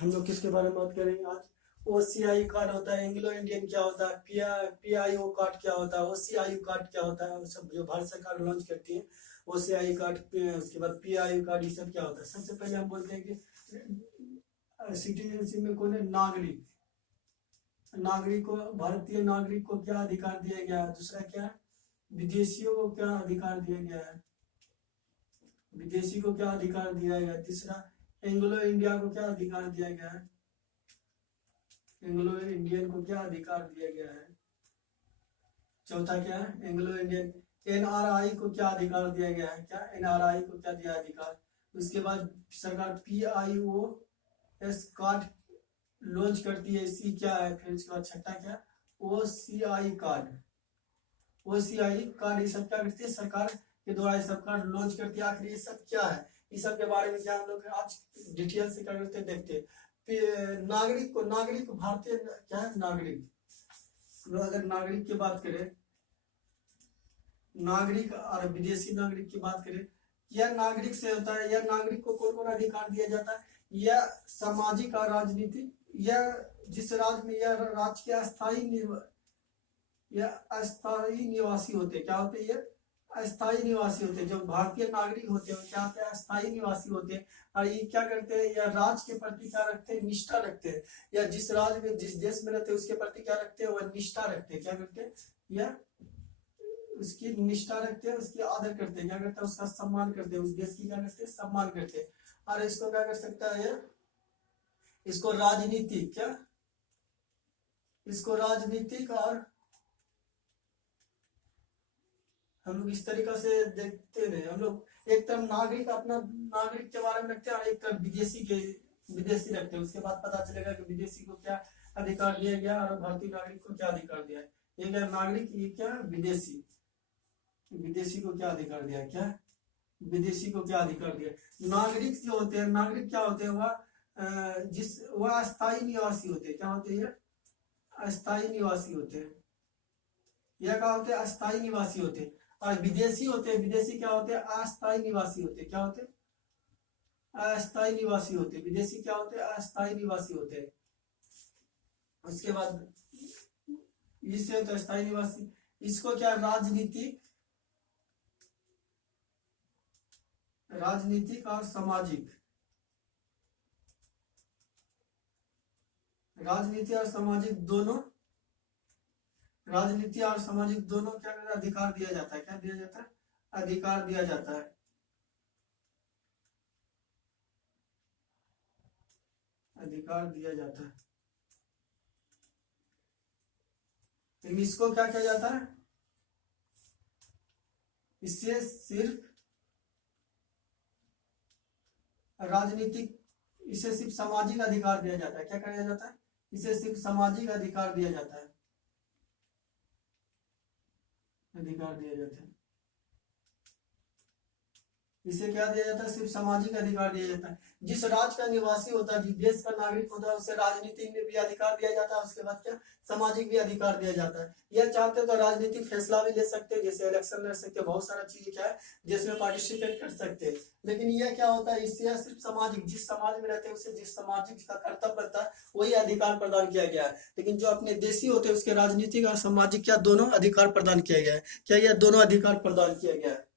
हम लोग किसके बारे में बात करेंगे आज? ओसीआई कार्ड होता है, एंग्लो इंडियन क्या होता है, पीआईओ कार्ड क्या होता है, ओसीआई कार्ड क्या होता है, वो सब जो भारत सरकार लॉन्च करती है। ओसीआई कार्ड, उसके बाद पीआईओ कार्ड, ये सब क्या होता है? सबसे पहले हम बोलते हैं कि सिटीजनशिप में कौन है? नागरिक। नागरिक को, भारतीय नागरिक को क्या अधिकार दिया गया है? दूसरा क्या है? विदेशियों को क्या अधिकार दिया गया है? विदेशी को क्या अधिकार दिया गया है? तीसरा, एंग्लो इंडिया को क्या अधिकार दिया गया है? एंग्लो इंडियन को क्या अधिकार दिया गया है? चौथा क्या है? Anglo Indian. एनआरआई को क्या अधिकार दिया गया है? क्या एनआरआई को क्या दिया अधिकार? उसके बाद सरकार पीआईओ एस कार्ड लॉन्च करती है, इसी क्या है? फिर उसके बाद छठा क्या? OCI card. ओसीआई कार्ड, ये सब क्या करती है? सरकार के द्वारा ये सब कार्ड लॉन्च करती है। आखिर ये सब क्या है? इस सब के बारे में क्या हम लोग आज डिटेल से क्या करते हैं, देखते हैं। नागरिक को, नागरिक भारतीय क्या है? नागरिक। अगर नागरिक की बात करें, नागरिक और विदेशी नागरिक की बात करें, यह नागरिक से होता है। यह नागरिक को कौन कौन अधिकार दिया जाता है? यह सामाजिक और राजनीतिक, यह जिस राज्य में यह राज्य के अस्थायी निवासी होते हैं। क्या होते हैं? ये अस्थायी निवासी होते हैं। जो भारतीय नागरिक होते हैं क्या होते हैं? अस्थायी निवासी होते हैं। और ये क्या करते हैं? या राज्य के प्रति क्या रखते हैं? निष्ठा रखते हैं। या जिस राज्य में, जिस देश में रहते हैं उसके प्रति क्या रखते हैं? वह निष्ठा रखते हैं। क्या करते हैं? या उसकी निष्ठा रखते हैं, उसकी आदर करते हैं। क्या करते हैं? उसका सम्मान करते हैं। उस देश की क्या करते हैं? सम्मान करते हैं। और इसको क्या कर सकता है? इसको राजनीतिक, क्या इसको राजनीतिक, और हम लोग इस तरीका से देखते हैं। हम लोग एक तरफ नागरिक, अपना नागरिक के बारे में रखते हैं, और एक तरफ विदेशी रखते हैं। उसके बाद पता चलेगा कि विदेशी को क्या अधिकार दिया गया और भारतीय नागरिक को क्या अधिकार दिया है। ये क्या नागरिक, ये क्या विदेशी, विदेशी को क्या अधिकार दिया? क्या विदेशी को क्या अधिकार दिया? नागरिक जो होते हैं, नागरिक क्या होते हैं? वह अस्थायी निवासी होते हैं। क्या होते हैं? अस्थायी निवासी होते हैं। यह क्या होते हैं? अस्थायी निवासी होते हैं। और विदेशी होते हैं, विदेशी क्या होते हैं? अस्थायी निवासी होते हैं। क्या होते हैं? अस्थायी निवासी होते हैं। विदेशी क्या होते हैं? अस्थायी निवासी होते हैं। उसके बाद इससे होता है अस्थायी निवासी। इसको क्या? राजनीतिक, राजनीतिक और सामाजिक, राजनीति और सामाजिक दोनों, राजनीति और सामाजिक दोनों क्या करता है? अधिकार दिया जाता है। क्या दिया जाता है? अधिकार दिया जाता है। अधिकार दिया जाता है। लेकिन इसको क्या किया जाता है? इससे सिर्फ राजनीतिक, इसे सिर्फ सामाजिक अधिकार दिया जाता है। क्या किया जाता है? इसे सिर्फ सामाजिक अधिकार दिया जाता है। अधिकार दिया जाता है। इसे क्या दिया जाता है? सिर्फ सामाजिक अधिकार दिया जाता है। जिस राज्य का निवासी होता है, जिस देश का नागरिक होता है, उसे राजनीति में भी अधिकार दिया जाता है। उसके बाद क्या? सामाजिक भी अधिकार दिया जाता है। यह चाहते तो राजनीतिक फैसला भी ले सकते हैं, जैसे इलेक्शन लड़ सकते हैं, बहुत सारा चीज क्या है जिसमें पार्टिसिपेट कर सकते हैं। लेकिन यह क्या होता है? इससे सिर्फ सामाजिक, जिस समाज में रहते हैं उसे जिस सामाजिक का कर्तव्य बनता है वही अधिकार प्रदान किया गया है। लेकिन जो अपने देशी होते हैं उसके राजनीतिक और सामाजिक क्या दोनों अधिकार प्रदान किया गया है। क्या यह दोनों अधिकार प्रदान किया गया है?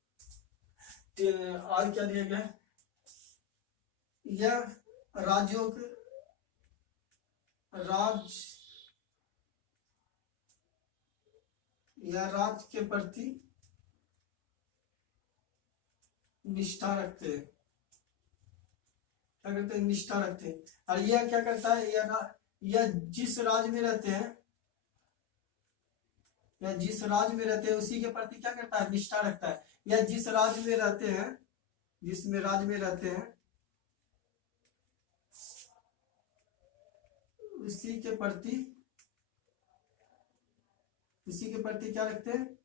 और क्या दिया गया है? यह राज्यों के, राज्य के प्रति निष्ठा रखते हैं। क्या करते हैं? निष्ठा रखते हैं। और यह क्या करता है? यह जिस राज्य में रहते हैं, या जिस राज्य में रहते हैं उसी के प्रति क्या करता है? निष्ठा रखता है। या जिस राज्य में रहते हैं, जिसमें राज्य में रहते हैं उसी के प्रति, उसी के प्रति क्या रखते हैं?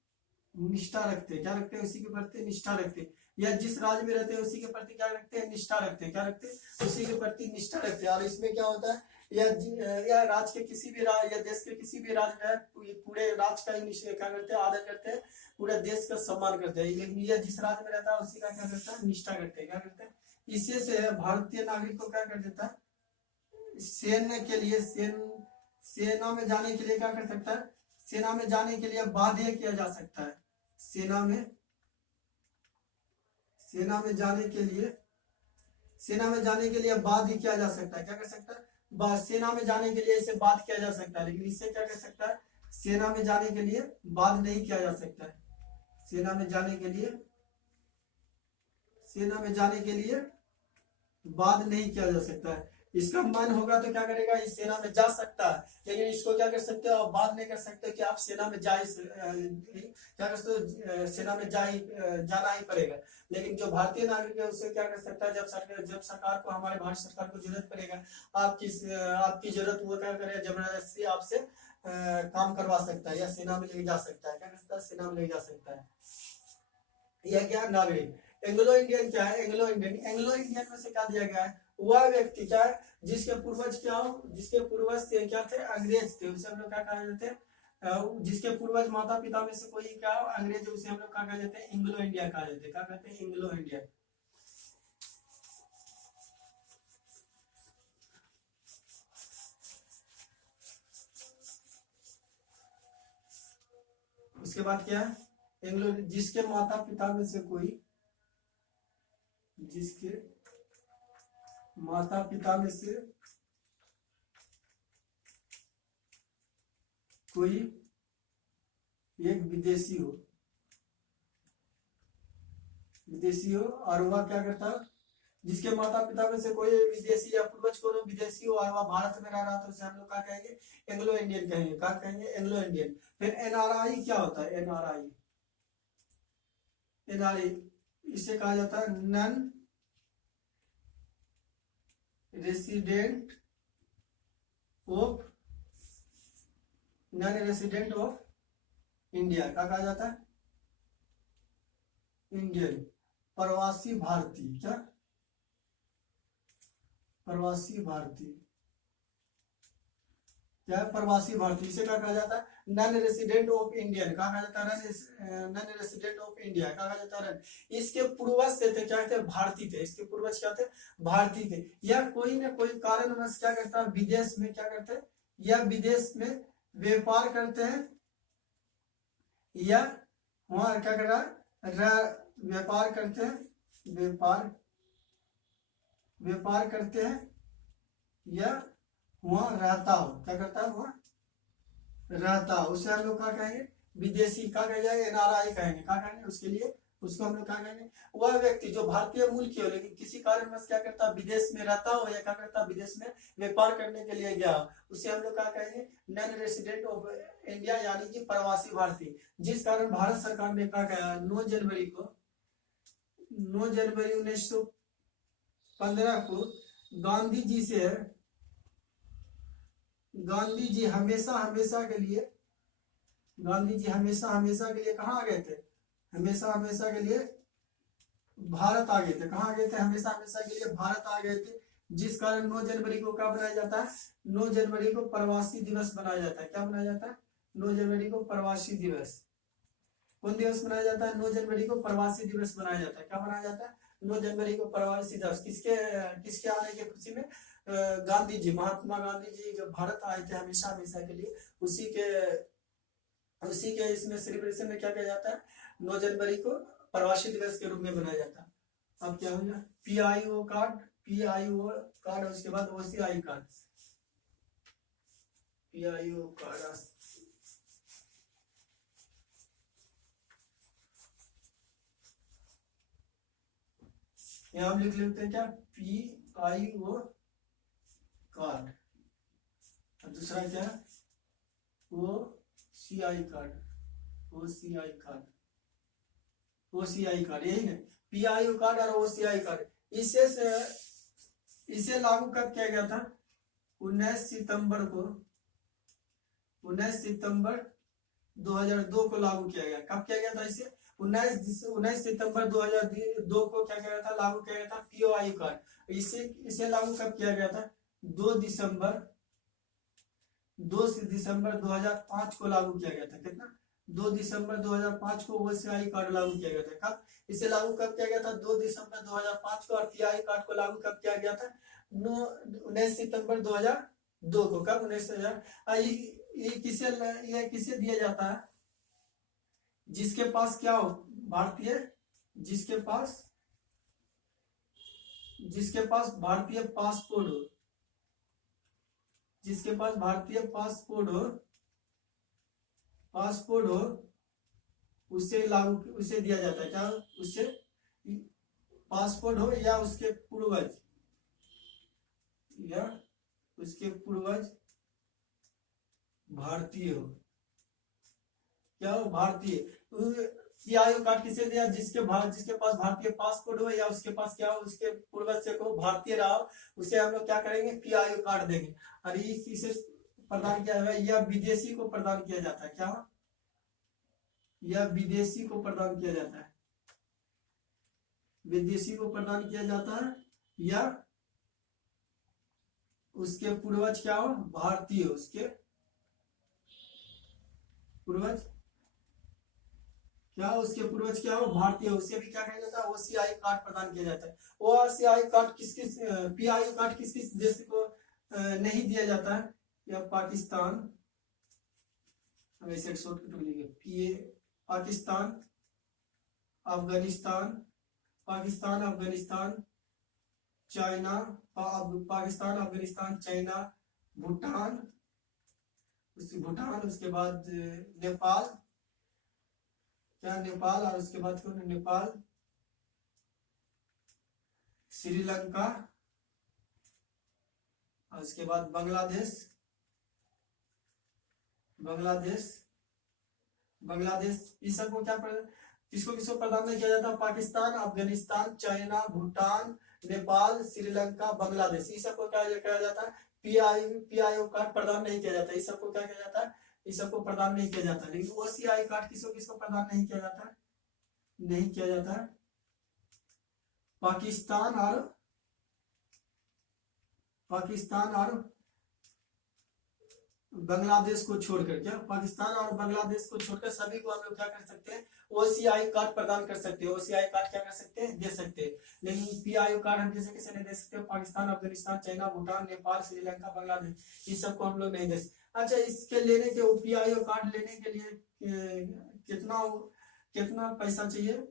निष्ठा रखते हैं। क्या रखते हैं? उसी के प्रति निष्ठा रखते हैं। या जिस राज्य में रहते हैं उसी के प्रति क्या रखते हैं? निष्ठा रखते हैं। क्या रखते हैं? उसी के प्रति निष्ठा रखते हैं। और इसमें क्या होता है? या राज्य के किसी भी राज्य या देश के किसी भी राज्य में पूरे राज्य का ही क्या करते हैं? आदर करते हैं, पूरे देश का सम्मान करते हैं। लेकिन यह जिस राज्य में रहता है उसी का क्या करता है? निष्ठा करते हैं। क्या करते हैं? इसी से भारतीय नागरिक को क्या कर देता है? सेना के लिए सेना में जाने के लिए क्या कर सकता है, सेना में जाने के लिए बाध्य किया जा सकता है, सेना में जाने के लिए बाध्य किया जा सकता है, क्या कर सकता है, सेना में जाने के लिए इसे बाध्य किया जा सकता है, लेकिन इससे क्या कर सकता है, सेना में जाने के लिए बाध्य नहीं किया जा सकता है, सेना में जाने के लिए बाध्य नहीं किया जा सकता है। इसका मन होगा तो क्या करेगा, इस सेना में जा सकता है, लेकिन इसको क्या कर सकते हो आप बात नहीं कर सकते कि आप सेना में क्या कर सकते हो, सेना में जाना ही पड़ेगा। लेकिन जो भारतीय नागरिक है उससे क्या कर सकता है, जब सरकार को, हमारे भारत सरकार को जरूरत पड़ेगा, आपकी जरूरत वो क्या करेगा, जबरदस्ती आपसे काम करवा सकता है या सेना में ले जा सकता है, क्या कर सकता है, सेना में ले जा सकता है। यह क्या नागरिक। एंग्लो इंडियन क्या है, एंग्लो इंडियन में से क्या दिया गया है, वह व्यक्ति क्या है जिसके पूर्वज से क्या थे, अंग्रेज थे, उसे हम लोग क्या कहा जाते हैं, जिसके पूर्वज माता पिता में से कोई क्या अंग्रेज, उसे हम लोग क्या कहा जाते हैं, एंग्लो इंडियन कहा जाते हैं, क्या कहते हैं, एंग्लो इंडियन। उसके बाद क्या है, एंग्लो, जिसके माता पिता में से कोई एक विदेशी हो और वह क्या करता है, जिसके माता पिता में से कोई विदेशी या पूर्वज को विदेशी हो और वह भारत में रह रहा, तो उसे हम लोग क्या कहेंगे, एंग्लो इंडियन कहेंगे, क्या कहेंगे, एंग्लो इंडियन। फिर एनआरआई क्या होता है, एनआरआई इसे कहा जाता है नॉन रेसिडेंट ऑफ इंडिया, क्या कहा जाता है, इंडियन, प्रवासी भारतीय, क्या, प्रवासी भारतीय, क्या है, प्रवासी भारतीय, इसे क्या कहा जाता है, नॉन रेसिडेंट ऑफ इंडियन, क्या कहा जाता है, नॉन रेसिडेंट ऑफ इंडिया, क्या कहा जाता है। इसके पूर्वज से थे क्या थे, भारतीय थे, इसके पूर्वज क्या थे, भारतीय थे। या कोई ना कोई कारणवश क्या करता है, विदेश में क्या करते हैं, या विदेश में व्यापार करते हैं, या वहां क्या कर रहा है, व्यापार करते हैं, या वहां रहता हो, क्या करता है, वहां रहता हो, उसे हम लोग क्या कहेंगे, विदेशी, क्या कह जाएगा, एनआरआई कहेंगे, क्या कहेंगे, उसके लिए उसको हम लोग क्या कहेंगे, वह व्यक्ति जो भारतीय मूल की हो लेकिन किसी कारणवश क्या करता है, विदेश में रहता हो या क्या करता है, विदेश में व्यापार करने के लिए गया, उसे हम लोग क्या कहेंगे, नॉन रेसिडेंट ऑफ इंडिया, यानी कि प्रवासी भारतीय। जिस कारण भारत सरकार ने क्या कहा, 9 जनवरी 1915 को गांधी जी हमेशा के लिए कहाँ आ गए थे, हमेशा के लिए भारत आ गए थे, कहाँ आ गए थे, हमेशा के लिए भारत आ गए थे। जिस कारण 9 जनवरी को क्या बनाया जाता है, 9 जनवरी को प्रवासी दिवस बनाया जाता है, क्या बनाया जाता है, 9 जनवरी को प्रवासी दिवस। कौन दिवस मनाया जाता है, 9 जनवरी को प्रवासी दिवस मनाया जाता है, क्या मनाया जाता है, 9 जनवरी को प्रवासी दिवस। किसके आने की खुशी में, गांधी जी, महात्मा गांधी जी जब भारत आए थे हमेशा के लिए, उसी के इसमें सेलिब्रेशन में क्या किया जाता है, 9 जनवरी को प्रवासी दिवस के रूप में मनाया जाता है। अब क्या हो गया, पीआईओ कार्ड, और उसके बाद ओसीआई कार्ड, पीआईओ कार्ड, यहाँ हम लिख लेते हैं क्या, पीआईओ कार्ड, और दूसरा क्या है, ओसीआई कार्ड, यही है, पीआईओ कार्ड और ओसीआई कार्ड। इसे लागू कब किया गया था, 19 सितंबर 2002 को लागू किया गया। कब किया गया था इसे, 19 सितंबर 2002 को क्या किया गया था, लागू किया गया था पीओआई कार्ड। इसे लागू कब किया गया था, 2 दिसंबर 2005 को लागू किया गया था। कितना, 2 दिसंबर 2005 को ओसीआई कार्ड लागू किया गया था। कब इसे लागू कब किया गया था, 2 दिसंबर 2005 को। और पीआई कार्ड को लागू कब किया गया था, 19 सितंबर 2002 को। कब? 19,000। ये किसे दिया जाता है? जिसके पास क्या हो? भारतीय, जिसके पास भारतीय पासपोर्ट हो, जिसके पास भारतीय पासपोर्ट हो उसे दिया जाता है। क्या? उसे पासपोर्ट हो या उसके पूर्वज भारतीय हो। क्या हो? भारतीय। आयु कार्ड किसे दिया? जिसके पास भारतीय पासपोर्ट हो या उसके पास क्या हो? उसके पूर्वज से को भारतीय रहा हो, उसे हम लोग क्या करेंगे? पी आयु कार्ड देंगे। और इसे प्रदान किया हुआ या विदेशी को प्रदान किया जाता है। क्या? या विदेशी को प्रदान किया जाता है। विदेशी को प्रदान किया जाता है या उसके पूर्वज क्या हो? भारतीय। उसके पूर्वज क्या? उसके पूर्वज क्या हो? भारतीय। उसे भी क्या कहा जाता है? ओसीआई कार्ड प्रदान किया जाता है। ओसीआई कार्ड किस पीआईयू कार्ड किस देश को नहीं दिया जाता है? या पाकिस्तान, ऐसे शॉर्टकट लिखे, पाकिस्तान, अफगानिस्तान, चाइना, पाकिस्तान, अफगानिस्तान, चाइना, भूटान, उसके बाद नेपाल, क्या? नेपाल। और उसके बाद कौन? नेपाल, श्रीलंका, और उसके बाद बांग्लादेश, इस सब को क्या किसको प्रदान नहीं किया जाता? पाकिस्तान, अफगानिस्तान, चाइना, भूटान, नेपाल, श्रीलंका, बांग्लादेश, इस सबको क्या कहा जाता है? पीआईओ कार्ड प्रदान नहीं किया जाता। इस सबको क्या किया जाता है? इस सबको प्रदान नहीं किया जाता। लेकिन ओसीआई कार्ड किसको प्रदान नहीं किया जाता? नहीं किया जाता। पाकिस्तान और बांग्लादेश को छोड़कर, क्या? पाकिस्तान और बांग्लादेश को छोड़कर सभी को हम लोग क्या कर सकते हैं? ओसीआई कार्ड प्रदान कर सकते हैं। ओसीआई कार्ड क्या कर सकते हैं? दे सकते हैं। लेकिन पीआईओ कार्ड हम किसे किसे नहीं दे सकते? पाकिस्तान, अफगानिस्तान, चाइना, भूटान, नेपाल, श्रीलंका, बांग्लादेश, इस सबको हम लोग नहीं दे सकते। अच्छा, इसके लेने के पीआईओ कार्ड लेने के लिए कितना पैसा चाहिए?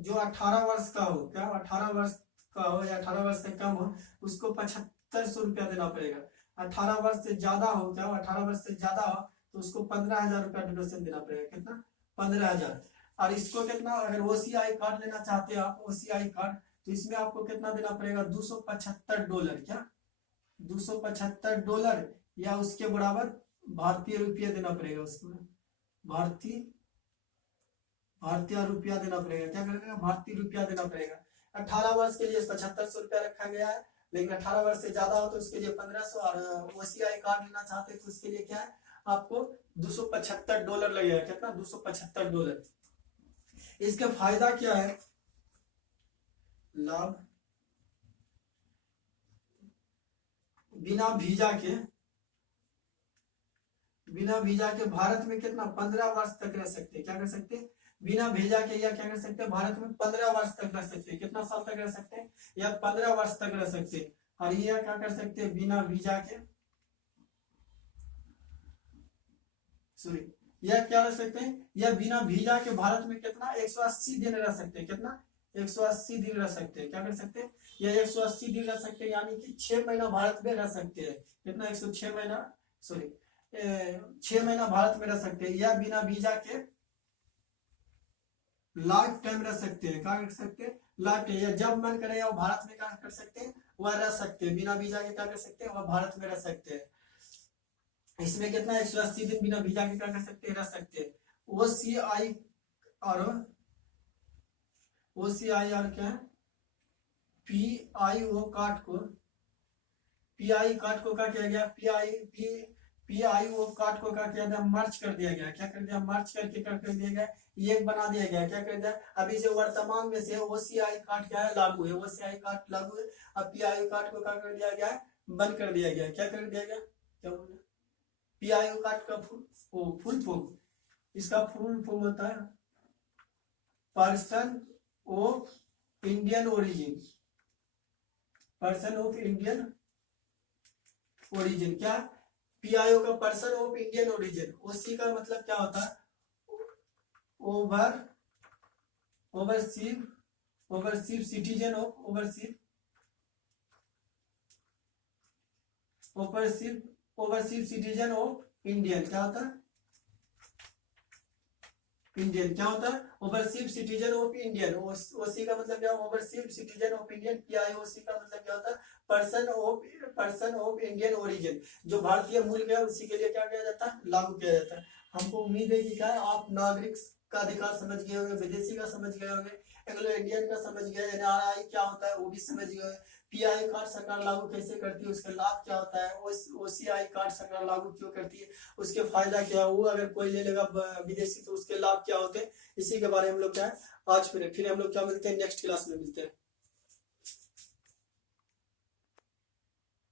जो 18 वर्ष का हो, क्या? 18 वर्ष का हो या 18 वर्ष से कम हो, उसको 7500 रुपया देना पड़ेगा। 18 वर्ष से ज्यादा हो, क्या? 18 वर्ष से ज्यादा हो तो उसको 15,000 रुपया डोनेशन देना पड़ेगा। कितना? 15,000। और इसको कितना? अगर ओसीआई कार्ड लेना चाहते हैं आप, ओसीआई कार्ड, तो इसमें आपको कितना देना पड़ेगा? $275। क्या? $275 या उसके बराबर भारतीय रुपया देना पड़ेगा। उसको भारतीय रुपया देना पड़ेगा। क्या करेगा? भारतीय रुपया देना पड़ेगा। 18 वर्ष के लिए 7500 रुपया रखा गया है, लेकिन 18 वर्ष से ज्यादा हो तो उसके लिए 1500, और ओसीआई कार्ड लेना चाहते हैं तो उसके लिए क्या है? आपको $275 लगेगा। कितना? $275। इसका फायदा क्या है? लाभ, बिना वीजा के भारत में कितना? 15 वर्ष तक रह सकते हैं। क्या कर सकते हैं? बिना वीजा के या क्या कर सकते हैं? भारत में 15 वर्ष तक रह सकते हैं। कितना साल तक रह सकते हैं? या 15 वर्ष तक रह सकते हैं। और ये क्या कर सकते हैं? बिना वीजा के, सॉरी, यह क्या रह सकते हैं? या बिना वीजा के भारत में कितना? 180 दिन रह सकते हैं। कितना? 180 दिन रह सकते हैं। क्या कर सकते हैं? या 180 दिन रह सकते हैं, यानी कि 6 महीना भारत में रह सकते हैं। कितना? 106 महीना, सॉरी 6 महीना भारत में रह सकते हैं, या बिना वीजा के लाइफ टाइम रह सकते हैं। क्या कर सकते हैं? लाइफ टाइम, या जब मन करे वो भारत में क्या कर सकते हैं? वह रह सकते हैं। बिना वीजा के क्या कर सकते हैं? वह भारत में रह सकते हैं। इसमें कितना? 180 दिन बिना वीजा के क्या कर सकते हैं? रह सकते हैं। ओसीआई और क्या है? पीआईओ कार्ड को क्या किया गया? पीआईओ कार्ड को क्या किया गया? मर्ज कर दिया गया। क्या कर दिया? मर्ज करके क्या कर दिया गया? एक बना दिया गया। क्या कर दिया? अभी से वर्तमान में से ओसीआई कार्ड क्या है? लागू है। ओसीआई कार्ड लागू है। अब पीआईओ कार्ड को क्या कर दिया गया? बंद कर दिया गया। क्या कर दिया गया? क्या बोल? पीआईओ कार्ड का फुल फॉर्म, इसका फुल फॉर्म होता है person of Indian origin. Person of Indian origin, क्या पीआईओ का person of Indian origin, OC का मतलब क्या होता है, over overseas overseas citizen of overseas citizen of Indian, क्या होता है इंडियन, क्या होता है overseas citizen of Indian, OC का मतलब क्या overseas citizen of Indian, PIOC का मतलब क्या होता है पर्सन ऑफ इंडियन ओरिजिन, जो भारतीय मूल का है उसी के लिए क्या किया जाता है, लागू किया जाता है। हमको उम्मीद है कि क्या है आप नागरिक का अधिकार समझ गए होंगे, विदेशी का समझ गए होंगे, एंग्लो इंडियन का समझ गए, एनआरआई क्या होता है वो भी समझ गए, पीआई कार्ड सरकार लागू कैसे करती है उसका लाभ क्या होता है, ओसीआई कार्ड सरकार लागू क्यों करती है, उसके फायदा क्या है, वो अगर कोई ले लेगा विदेशी तो उसके लाभ क्या होते हैं, इसी के बारे में हम लोग क्या है आज फिर हम लोग क्या मिलते हैं नेक्स्ट क्लास में मिलते हैं।